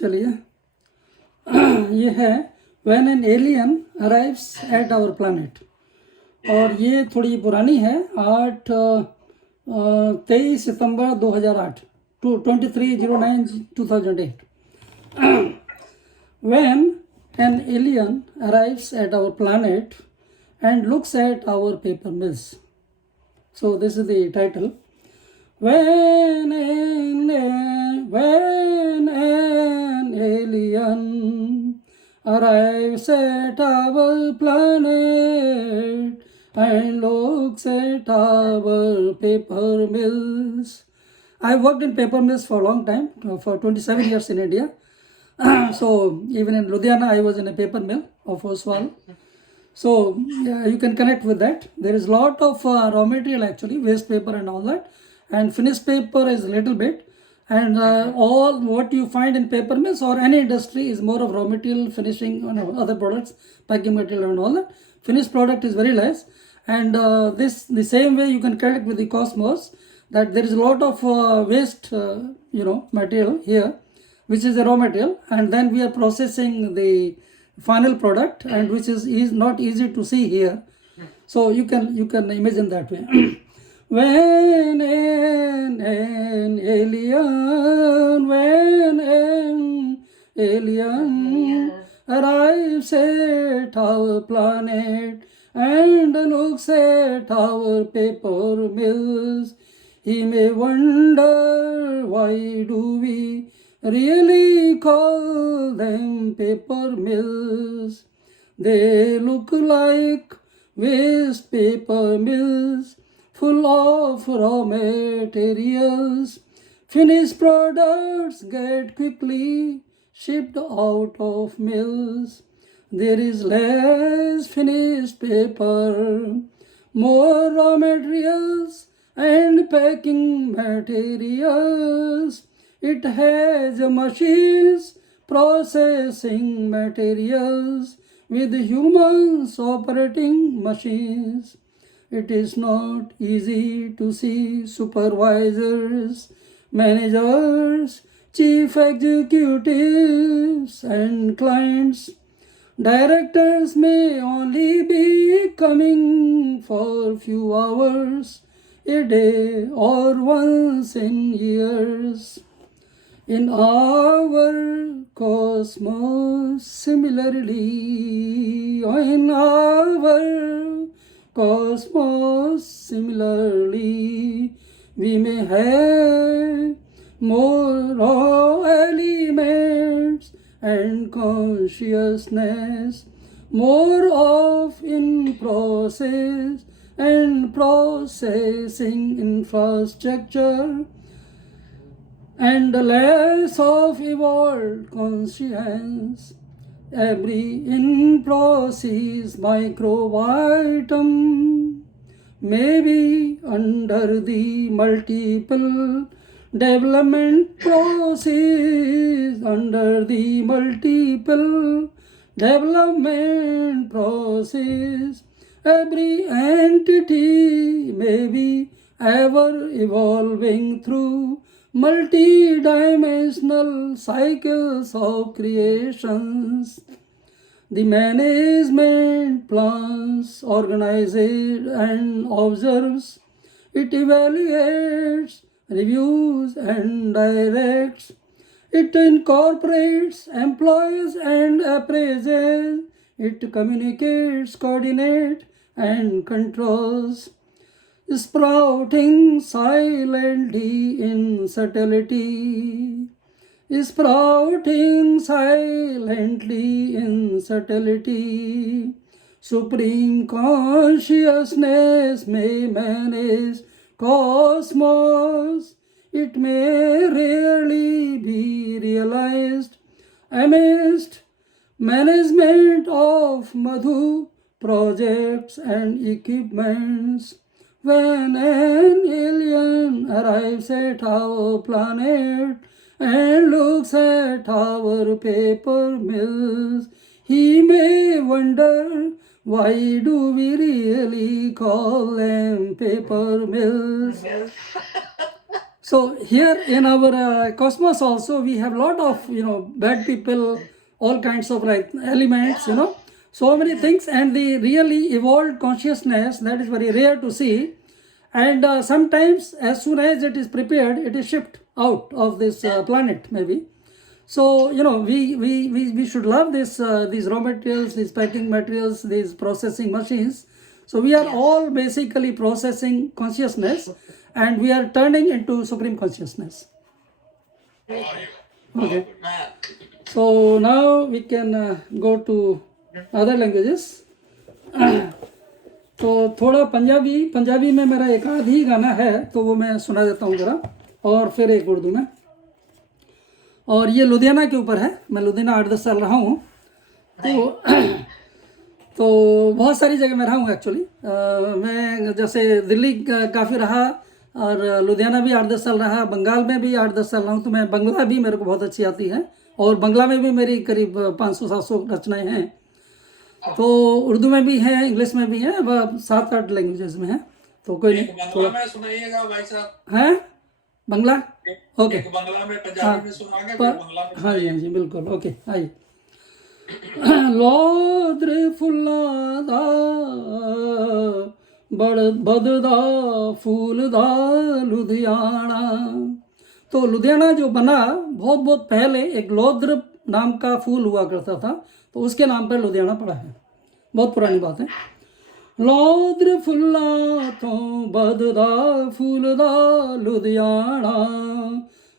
चलिए ये है When an alien arrives at our planet, और ये थोड़ी पुरानी है 23 सितंबर 2008 to 23/09/2008. When an alien arrives at our planet and looks at our paper mills. So this is the title. When an alien arrives at our planet and looks at our paper mills. I worked in paper mills for a long time, for 27 years in India. So even in Ludhiana, I was in a paper mill of Oswal. So you can connect with that. There is a lot of raw material actually, waste paper and all that. And finished paper is a little bit. And all what you find in paper mills or any industry is more of raw material, finishing, other products, packing material and all that. Finished product is very less. And the same way you can connect with the Cosmos, that there is a lot of waste, material here, which is a raw material, and then we are processing the final product, and which is not easy to see here. So you can imagine that way. When an alien arrives at our planet and looks at our paper mills, he may wonder, why do we really call them paper mills? They look like waste paper mills full of raw materials. Finished products get quickly shipped out of mills. There is less finished paper, more raw materials and packing materials. It has machines processing materials with humans operating machines. It is not easy to see supervisors, managers, chief executives and clients. Directors may only be coming for few hours a day or once in years. In our cosmos, similarly, in our cosmos, similarly, we may have more raw elements and consciousness, more of in process and processing infrastructure, and less of evolved conscience. Every in-process microatom may be under the multiple development process, under the multiple development process. Every entity may be ever evolving through multi-dimensional cycles of creations. The management plans, organizes and observes. It evaluates, reviews and directs. It incorporates, employs and appraises. It communicates, coordinates and controls. Sprouting silently in subtlety, sprouting silently in subtlety. Supreme consciousness may manage cosmos. It may rarely be realized amidst management of Madhu projects and equipments. When an alien arrives at our planet and looks at our paper mills, he may wonder, why do we really call them paper mills? So here in our cosmos also we have lot of bad people, all kinds of like elements, so many things, and the really evolved consciousness that is very rare to see, and sometimes as soon as it is prepared, it is shipped out of this planet maybe. So we should love this these raw materials, these packing materials, these processing machines. So we are all basically processing consciousness, and we are turning into supreme consciousness. Okay. So now we can go to other languages. तो थोड़ा पंजाबी में मेरा एक आध ही गाना है, तो वो मैं सुना देता हूँ ज़रा, और फिर एक उर्दू में। और ये लुधियाना के ऊपर है, मैं लुधियाना 8-10 साल रहा हूँ, तो बहुत सारी जगह मैं रहा हूँ एक्चुअली। मैं जैसे दिल्ली काफ़ी रहा, और लुधियाना भी 8-10 साल रहा, बंगाल में भी 8-10 साल रहा हूँ, तो मैं बंगला भी मेरे को बहुत अच्छी आती है, और बंगला में भी मेरी करीब 500-700 रचनाएँ हैं। तो उर्दू में भी है, इंग्लिश में भी है, 7-8 लैंग्वेजेस में है। तो कोई नहीं, थोड़ा में सुनाइएगा भाई साहब। है बंगला, ओके, बंगला में पंजाबी में सुनाएंगे, फिर बंगला में। हाँ जी, हाँ जी, बिल्कुल, ओके, आइए। लोद्र फुल्ला दा बददा फूल दा लुधियाना। तो लुधियाना जो बना बहुत बहुत पहले एक लोद्र नाम का फूल हुआ करता था, तो उसके नाम पर लुधियाना पड़ा है, बहुत पुरानी बात है। लोद्र फुल्ला तो बददा फूलदा लुधियाना,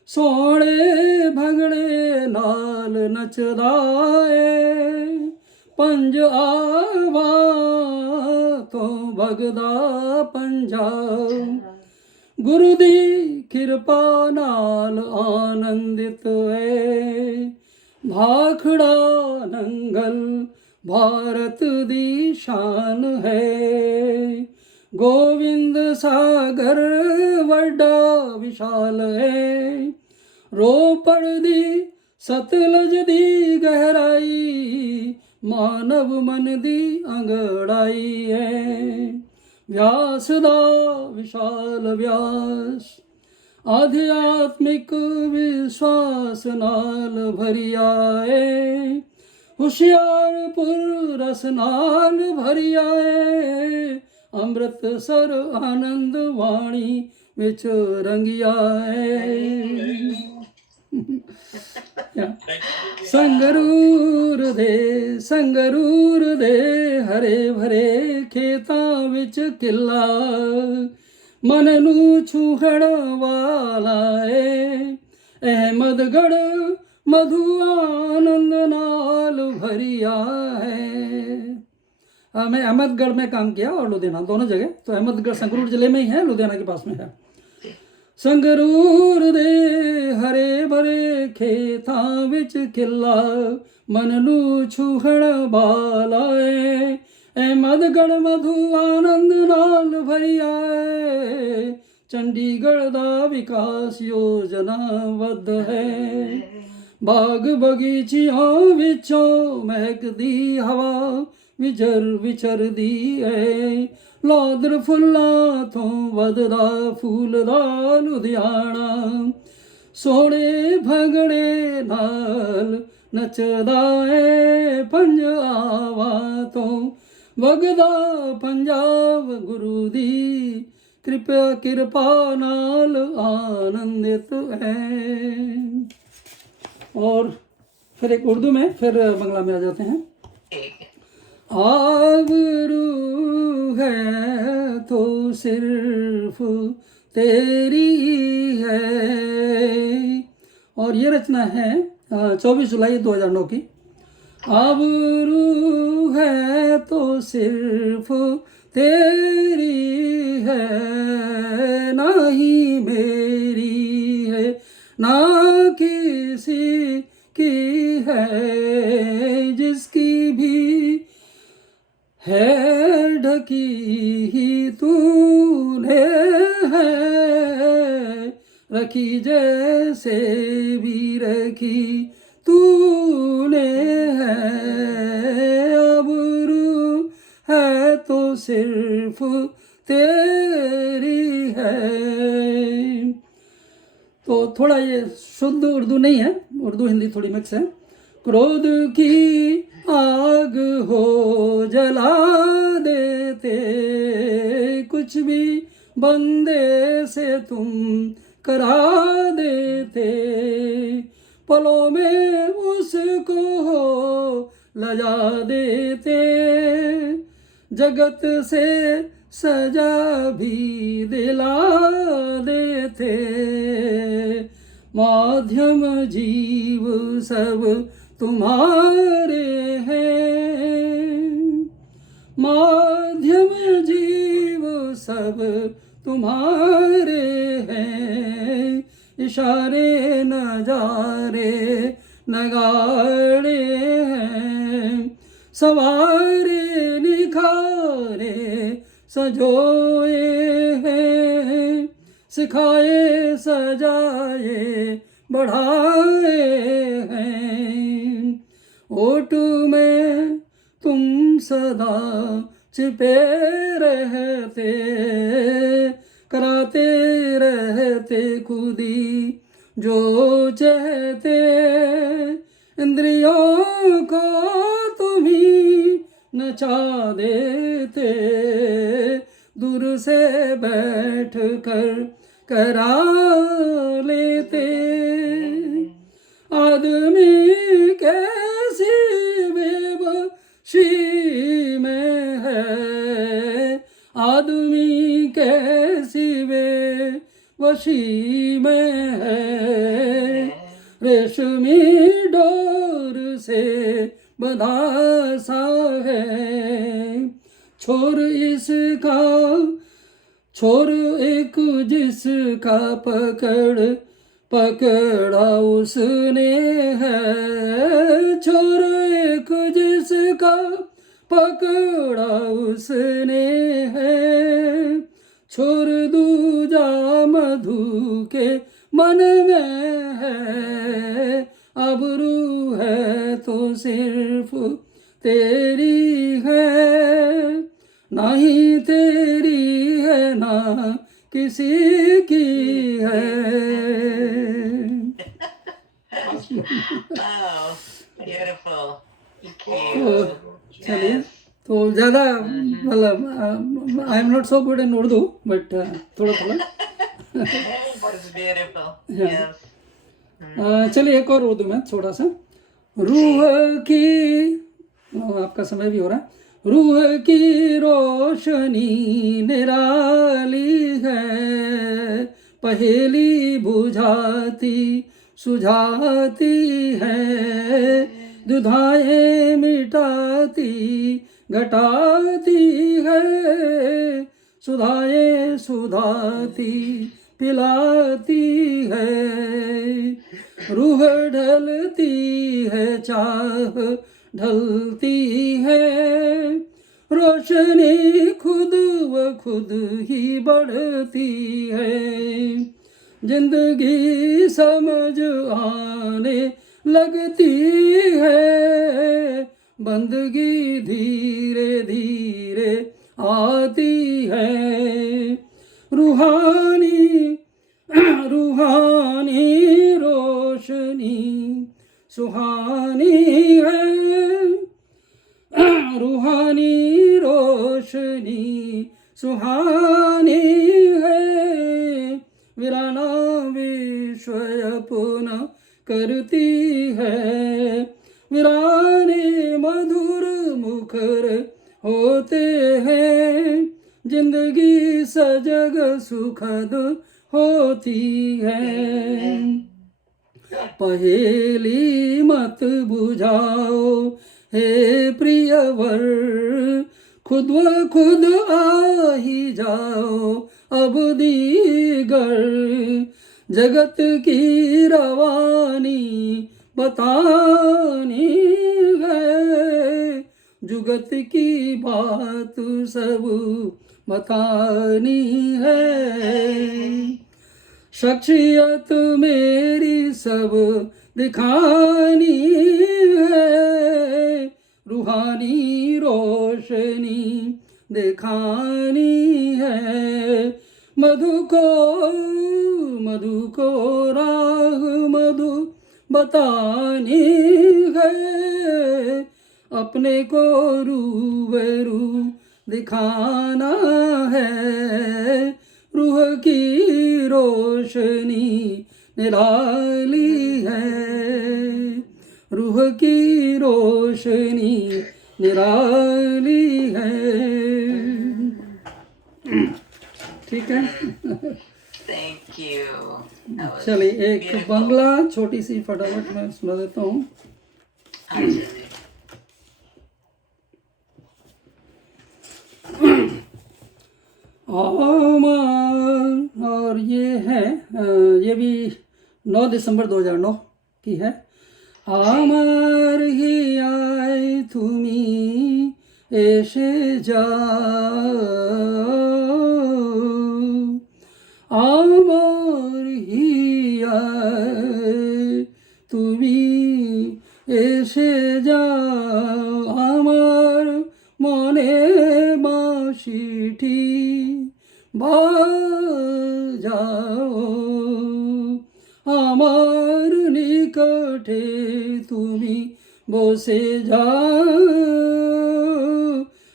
सोने भंगड़े नाल नचदा ए, पंज आवा तो भगदा पंजाब, गुरु दी किरपा नाल आनंदित है, भाखड़ा नंगल भारत दी शान है, गोविंद सागर वड्डा विशाल है, रोपड़ दी सतलज दी गहराई, मानव मन दी अंगड़ाई है, व्यास दा विशाल व्यास, आध्यात्मिक विश्वास नाल भरिया है, हुशियारपुर रस नाल भरिया है, अमृतसर आनंद वाणी विच रंगिया है। संगरूर दे हरे भरे खेतां विच किला, मन नू छूहण वाला है, अहमदगढ़ मधु आनंद नाल भरिया है। मैं अहमदगढ़ में काम किया और लुधियाना दोनों जगह, तो अहमदगढ़ संगरूर जिले में ही है, लुधियाना के पास में है। संगरूर दे हरे भरे खेतां विच किला, मन नू छूहण वाला है, अहमदगढ़ मधु आनंद नाल भरिया है, चंडीगढ़ दा विकास योजना वध है, बाग बगीचियां विचों महकदी हवा विचर दी है, लोद्र फुल्ला तो वधदा फूलदा लुधियाना, सोने भंगड़े नाल नचदा है, पंज आवा तो वगदा पंजाब, गुरु दी कृपा नाल आनंदित है। और फिर एक उर्दू में, फिर बंगला में आ जाते हैं। आबरू है तो सिर्फ तेरी है, और ये रचना है 24 जुलाई 2009 की। आबरू है तो सिर्फ तेरी है, ना ही मेरी है, ना किसी की है, जिसकी भी है ढकी ही तूने है, रखी जैसे भी रखी तूने है, आबरू है तो सिर्फ तेरी है। तो थोड़ा ये शुद्ध उर्दू नहीं है, उर्दू हिंदी थोड़ी मिक्स है। क्रोध की आग हो जला देते, कुछ भी बंदे से तुम करा देते, पलों में उसको हो लजा देते, जगत से सजा भी दिला देते, माध्यम जीव सब तुम्हारे हैं, माध्यम जीव सब तुम्हारे हैं, इशारे नजारे नगाड़े हैं, सवारे निखारे सजोए हैं, सिखाए सजाए बढ़ाए हैं, ओट में तुम सदा छिपे रहते, कराते रहते खुदी जो चाहते, इंद्रियों को तुम्ही नचा देते, दूर से बैठ कर करा लेते, आदमी कैसी बेबसी में है, आदमी कैसी बेबसी में है, रेशमी डोर से बंधा सा है, छोर इसका छोर एक जिसका पकड़ा उसने है, छोर एक जिसका पकड़ा उसने है, छोर दूजा मधु के मन में है, अबरू है तो सिर्फ तेरी है, नहीं तेरी है ना किसी की है। Oh, beautiful. तो चलिए, तो ज़्यादा मतलब I am not so good in Urdu but थोड़ा थोड़ा It's beautiful. Yeah. Yes. चलिए एक और उर्दू में थोड़ा सा। रूह की, आपका समय भी हो रहा है। रूह की रोशनी निराली है, पहेली बुझाती सुझाती है, दुधाएं मिटाती घटाती है, सुधाएं सुधाती पिलाती है, रूह ढलती है चाह ढलती है, रोशनी खुद व खुद ही बढ़ती है, जिंदगी समझ आने लगती है, बंदगी धीरे धीरे आती है, रूहानी रूहानी रोशनी सुहानी है, रूहानी रोशनी सुहानी है, वीराना विश्व अपना करती है, वीराने मधुर मुखर होते हैं, जिंदगी सजग सुखद होती है, पहेली मत बुझाओ हे प्रियवर, खुद व खुद आ ही जाओ अब दीगर, जगत की रवानी बतानी है, जुगत की बात सब बतानी है, शख्सियत मेरी सब दिखानी है, रूहानी रोशनी दिखानी है, मधु को राह मधु बतानी है, अपने को रूबरू दिखाना है, रूह की रोशनी निराली है, रूह की रोशनी निराली है। ठीक है। Thank you. That was चलिए एक beautiful. बंगला छोटी सी फटाफट मैं सुना देता हूँ। Absolutely. और ये है ये भी 9 दिसंबर 2009 की है। আমার হিয়ায় তুমি এসে যাও, আমার হিয়ায় তুমি এসে যাও, আমার মনে বাঁশিটি বাজাও, আমার নিকটে তুমি বসে যাও,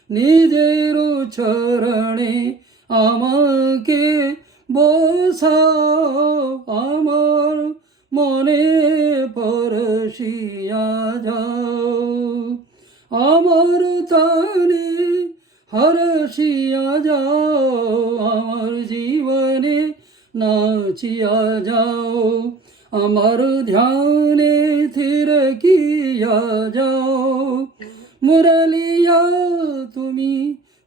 নিজের চরণে আমাকে বসাও, আমার মনে পরশিয়া যাও, আমার তানে হরশিয়া যাও, আমার জীবনে নাচিয়া যাও, আমার ধ্যানে থিরকিয়া যাও, মুরলিয়া তুমি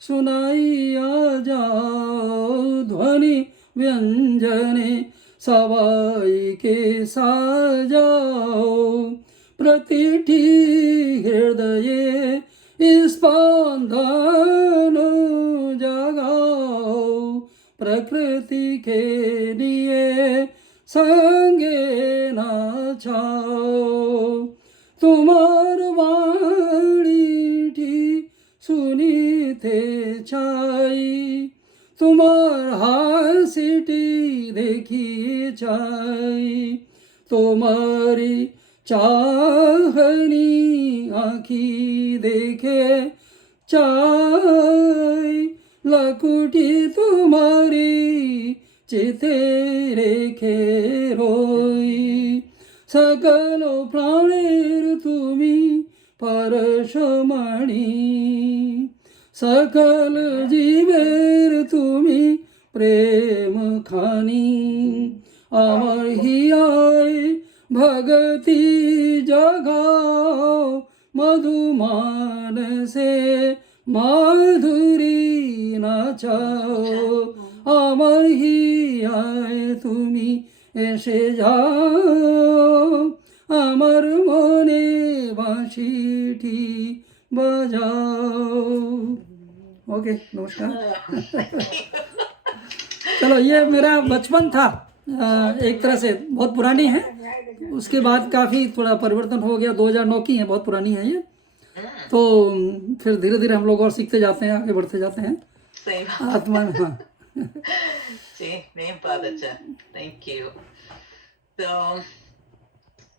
শুনাইয়া যাও, ধ্বনি ব্যঞ্জনে সবাইকে সাজাও, প্রতিটি হৃদয়ে স্পন্দন জাগাও, प्रकृति के लिए संगे नाचाओ, তোমার বাণীটি শুনিতে চাই, তোমার হাসিটি দেখি চাই, তোমারি চাহনি আঁখি দেখে চাই, লাকুটি তোমারি চিতে রেখে রই, সকল প্রাণের তুমি পরশমণি, সকল জীবের তুমি প্রেম খানি, আমার হিয়ায় ভগতি জগাও, মধুমান সে মাধুরী নাচাও, আমার হিয়ায় তুমি এসে যাও, আমার মনে বাঁশিটি बजाओ। ओके नमस्कार। चलो ये मेरा बचपन था, एक तरह से बहुत पुरानी है, उसके बाद काफ़ी थोड़ा परिवर्तन हो गया, 2009 की है, बहुत पुरानी है ये। तो फिर धीरे धीरे हम लोग और सीखते जाते हैं, आगे बढ़ते जाते हैं सही बात। आत्मा में। हाँ जी नहीं, बहुत अच्छा, थैंक यू। तो